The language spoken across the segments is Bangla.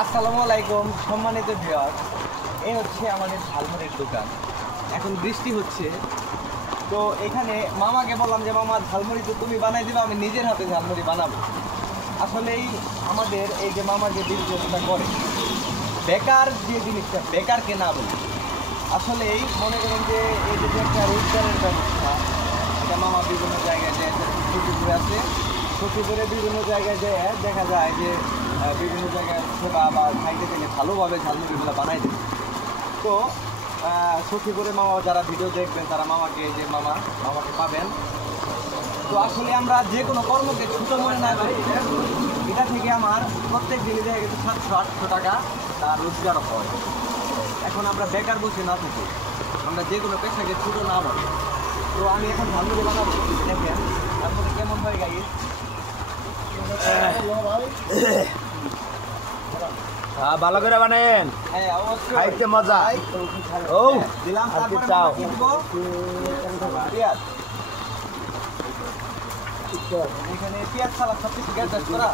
আসসালামু আলাইকুম সম্মানিত ভিউয়ার, এই হচ্ছে আমাদের ঝালমুড়ির দোকান। এখন বৃষ্টি হচ্ছে, তো এখানে মামাকে বললাম যে মামা ঝালমুড়ি তো তুমি বানাই দিবে, আমি নিজের হাতে ঝালমুড়ি বানাবো। আসলেই আমাদের এই যে মামা যে বিজনেসটা করে, বেকার যে জিনিসটা বেকারকে না বলি, আসলেই মনে করেন যে এই যে একটা রোজগারের ব্যবস্থা, এটা মামা বিভিন্ন জায়গায় যায়, সখীপুরে আছে, সখীপুরে বিভিন্ন জায়গায় যায় দেখা যায় যে বিভিন্ন জায়গায় সেবা বা খাইতে গেলে ভালোভাবে ঝালমুড়িগুলো বানাই দেবে। তো সখীপুরে মামা যারা ভিডিও দেখবেন তারা মামাকে যে মামাকে পাবেন। তো আসলে আমরা যে কোনো কর্মকে ছোটো মনে না করি, এটা থেকে আমার প্রত্যেক দিনে দেখা গেছে 700-800 টাকা তার রোজগার হয়। এখন আমরা বেকার বসে না থাকি, আমরা যে কোনো পেশাকে ছোটো না বলি। তো আমি এখন ঝালমুড়ি বানাবো, দেখেন তারপরে কেমন হয় গাইস। ভালো করে বানায়েন, হ্যাঁ অবশ্যই খাইতে মজা। ও দিলাম, আর কি তারপরে চাও? কি দিব? পেঁয়াজ। এখানে পেঁয়াজ সালাদ সব কিছু গ্যাস করা।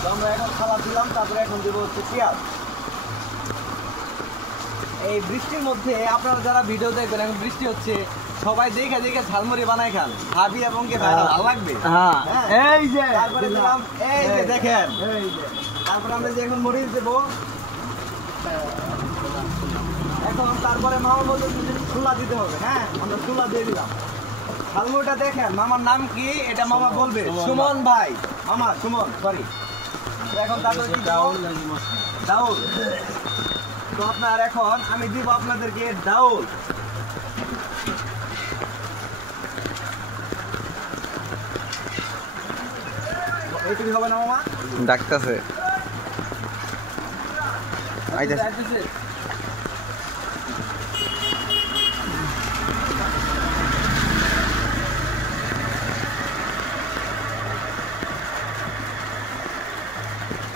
তো আমরা এখন সালাদ দিলাম, তারপরে এখন দেবো হচ্ছে পেঁয়াজ। এই বৃষ্টির মধ্যে আপনারা যারা ভিডিও দেখবেন, এখন বৃষ্টি হচ্ছে, সবাই দেখে দেখে ঝালমুড়ি বানায় খান, ভাবি এবং কে ভালো লাগবে। হ্যাঁ এই যে তারপরে দিলাম, এই যে দেখেন, তারপরে আমরা যে এখন মরিচ দেবো। এখন তারপরে মামা বলতে চুলা দিতে হবে। হ্যাঁ, আমরা চুলা দিয়ে দিলাম। ঝালমুড়িটা দেখেন, মামার নাম কি এটা মামা বলবে। সুমন ভাই, মামা সুমন, সরি। এখন তারপরে কি দাউল। তো আপনার এখন আমি দিব আপনাদেরকে ডাউল। এইটুকু হবে না মামা? ডাকতেছে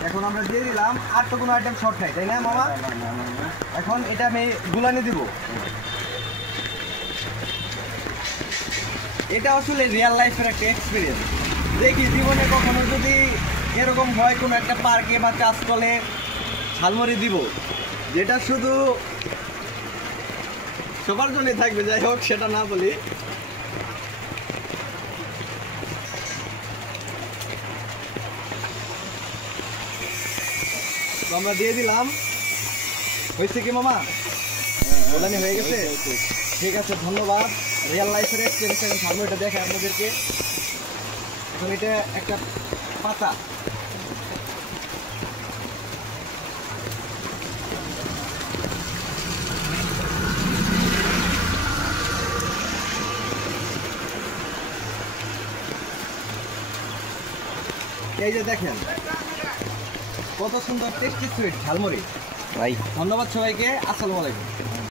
এখন আমরা দিয়ে দিলাম, আর তো কোনো আইটেম শর্ট নাই, তাই না মামা? এখন এটা আমি গুলানি দিব। এটা আসলে রিয়েল লাইফের একটা এক্সপিরিয়েন্স। দেখি জীবনে কখনো যদি এরকম হয় কোনো একটা পার্কে বা চাষকলে ঝালমুড়ি দিব, যেটা শুধু সবার জন্যই থাকবে, যাই হোক সেটা না বলি। তো আমরা দিয়ে দিলাম। হয়েছে কি মামা? গোলানি হয়ে গেছে? ঠিক আছে, ধন্যবাদ। রিয়েল লাইফের এক্সপিরিয়েন্স এখন ঝালমুড়িটা দেখে আপনাদেরকে। এখন এটা একটা পাতা, এই যে দেখেন কত সুন্দর টেস্টি সুইট ঝালমুড়ি। ভাই ধন্যবাদ সবাইকে, আসসালামু আলাইকুম।